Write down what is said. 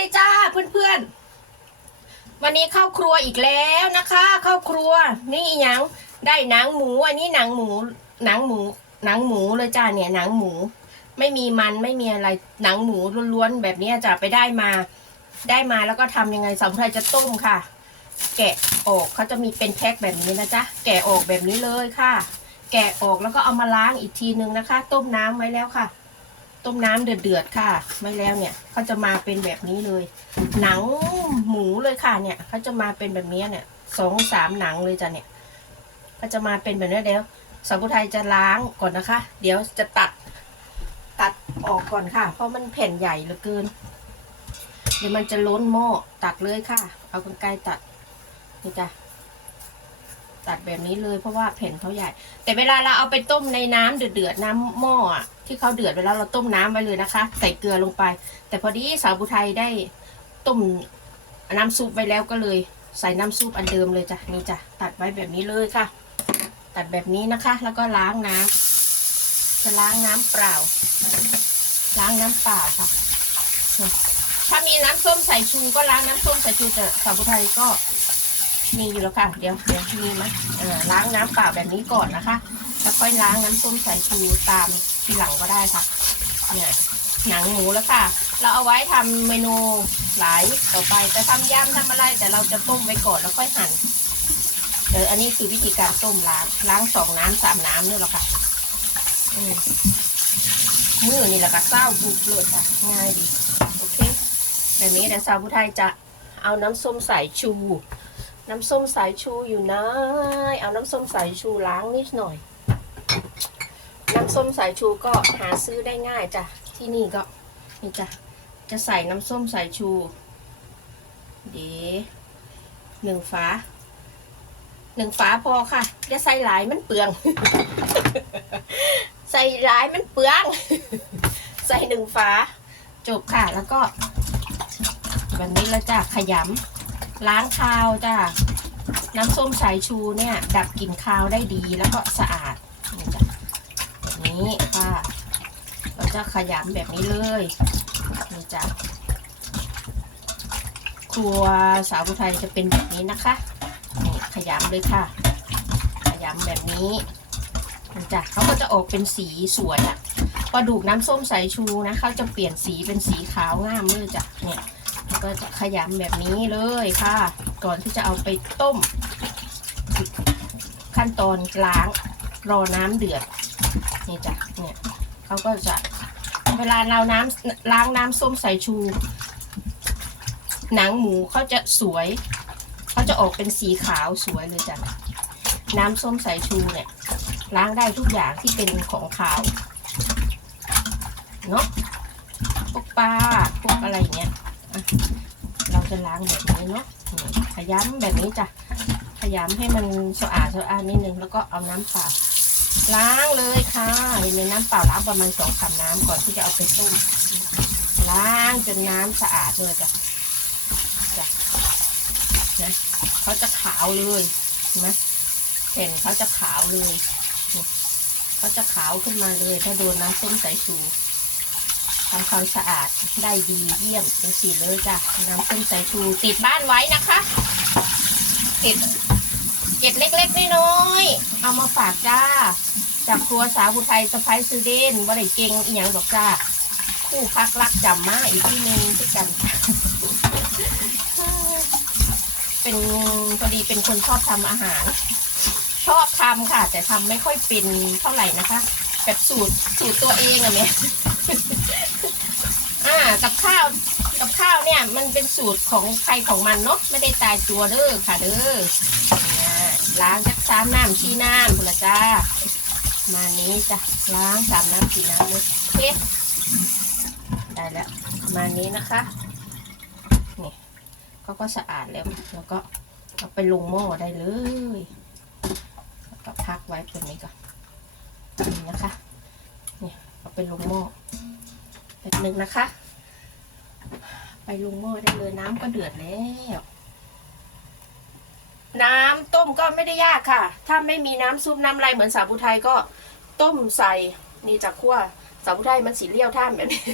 ดีจ้าเพื่อนๆ วันนี้เข้าครัวอีกแล้วนะคะ เข้าครัวนี่อีหยังได้หนังหมูอันนี้หนังหมูหนังหมูหนังหมูเลยจ้าเนี่ยหนังหมู ไม่มีมันไม่มีอะไรหนังหมูล้วนๆแบบนี้จะไปได้มาได้มาแล้วก็ทำยังไงสาวไทยจะต้มค่ะ แกะออกเขาจะมีเป็นแพ็คแบบนี้นะจ๊ะแกะออกแบบนี้เลยค่ะ แกะออกแล้วก็เอามาล้างอีกทีนึงนะคะ ต้มน้ำไว้แล้วค่ะ ต้มน้ำเดือดๆค่ะ ไม่แล้วเนี่ยเขาจะมาเป็นแบบนี้เลย หนังหมูเลยค่ะเนี่ยเขาจะมาเป็นแบบนี้เนี่ยสองสามหนังเลยจ้ะเนี่ยก็จะมาเป็นแบบนี้เดี๋ยวสาวผู้ไทยจะล้างก่อนนะคะ เดี๋ยวจะตัดตัดออกก่อนค่ะ เพราะมันแผ่นใหญ่เหลือเกิน เดี๋ยวมันจะล้นหม้อตัดเลยค่ะ เอากรรไกรตัดนี่จ้ะตัดแบบนี้เลยเพราะว่าแผ่นเขาใหญ่ แต่เวลาเราเอาไปต้มในน้ำเดือดๆน้ำหม้ออะ ที่เขาเดือดเวลาเราต้มน้ำไว้เลยนะคะ ใส่เกลือลงไป แต่พอดีสาวบุไทยได้ต้มน้ำซุปไว้แล้วก็เลย ใส่น้ำซุปอันเดิมเลยจ้ะนี่จ้ะตัดไว้แบบนี้เลยค่ะ ตัดแบบนี้นะคะ แล้วก็ล้างน้ำจะล้างน้ำเปล่า ล้างน้ำเปล่าค่ะ ถ้ามีน้ำส้มใสายชูก็ล้างน้ำส้มใสายชูแต่สาวบุไทยก็มีอยู่แล้วค่ะ เดี๋ยวเดี๋ยวมีไหมล้างน้ำเปล่าแบบนี้ก่อนนะคะ แล้วค่อยล้างน้ำส้มสายชูตามทีหลังก็ได้ค่ะ เนี่ยหนังหมูแล้วค่ะ เราเอาไว้ทำเมนูหลายต่อไปจะทำยำทำอะไรแต่เราจะต้มไว้ก่อนแล้วค่อยหั่นเดี๋ยวอันนี้คือวิธีการต้มล้างล้างสองน้ำสามน้ำนี่แหละค่ะมมือนี่แหละค่ะเศร้าบุกเลยค่ะ ง่ายดีโอเคแบบนี้เดี๋ยวสาวผู้ไทยจะเอาน้ำส้มสายชู น้ำส้มสายชูอยู่นะ เอาน้ำส้มสายชูล้างนิดหน่อย น้ำส้มสายชูก็หาซื้อได้ง่ายจ้ะ ที่นี่ก็นี่จ้ะ จะใส่น้ำส้มสายชู เดี๋ยวหนึ่งฝาหนึ่งฝาพอค่ะ อย่าใส่หลายมันเปลือง ใส่หลายมันเปลือง ใส่หนึ่งฝาจบค่ะแล้วก็แบบนี้แล้วจ้ะขยำล้างคาวจ้ะน้ำส้มสายชูเนี่ย ดับกลิ่นคาวได้ดีแล้วก็สะอาด นี้ค่ะ เราจะขยำแบบนี้เลยนี่จ้ะครัวสาวผู้ไทยจะเป็นแบบนี้นะคะนี่ขยำเลยค่ะ ขยำแบบนี้นี่จ้ะเขาก็จะออกเป็นสีสวยอะปลาดุกน้ำส้มสายชูนะเขาจะเปลี่ยนสีเป็นสีขาวงามเลยจ้ะเนี่ยแล้วก็จะขยำแบบนี้เลยค่ะ ก่อนที่จะเอาไปต้ม ขั้นตอนล้างรอน้ำเดือด นี่จ้ะเนี่ยเขาก็จะเวลาเราน้ำล้างน้ำส้มสายชู หนังหมูเขาจะสวยเขาจะออกเป็นสีขาวสวยเลยจ้ะน้ำส้มสายชูเนี่ยล้างได้ทุกอย่างที่เป็นของขาวเนาะพวกปลาพวกอะไรอย่างเงี้ยเราจะล้างแบบนี้เนาะขยำแบบนี้จ้ะขยำให้มันสะอาดสะอาดนิดนึงแล้วก็เอาน้ำเปล่า ล้างเลยค่ะเห็นน้ำเปล่าล้างประมาณสองขันน้ำก่อนที่จะเอาไปต้มล้างจนน้ำสะอาดเลยจ้ะจ้ะนะเขาจะขาวเลยเห็นไหมเห็นเขาจะขาวเลยเขาจะขาวขึ้นมาเลย ถ้าโดนน้ำส้มสายชูทำความสะอาดได้ดีเยี่ยมเป็นสีเลยจ้ะน้ำส้มสายชูติดบ้านไว้นะคะติดเก็บเล็กๆน้อยๆเอามาฝากจ้า จากครัวสาวบุไทยสะพ้ายซื้อเดนบ่ได้เก่งอีหยังดอกจ้า คู่พักรักจำมาอีกที่นึงที่กัน เป็นพอดีเป็นคนชอบทำอาหาร ชอบทำค่ะ แต่ทำไม่ค่อยเป็นเท่าไหร่นะคะ แบบสูตรสูตรตัวเองอะเมียอ่ากับข้าวกับข้าวเนี่ยมันเป็นสูตรของใครของมันเนาะไม่ได้ตายตัวเด้อค่ะเด้อล้างจักสามน้ำชี้น้ำพุนละจ้า มานี้จ้ะล้างสามน้ำชีน้ำเลยโอเคได้แล้วมานี้นะคะนี่เขาก็สะอาดแล้วแล้วก็เอาไปลงหม้อได้เลยแล้วก็พักไว้ตรงนี้ก่อนนี่นะคะนี่เอาไปลงหม้อแป๊บนึงนะคะ ไปลงหม้อได้เลยน้ำก็เดือดแล้ว น้ำต้มก็ไม่ได้ยากค่ะ ถ้าไม่มีน้ำซุปน้ำอะไรเหมือนสาบูไทยก็ต้มใส่นี่จากขั้วสาบูไทยมันสีเลี้ยวท่ามแบบนี้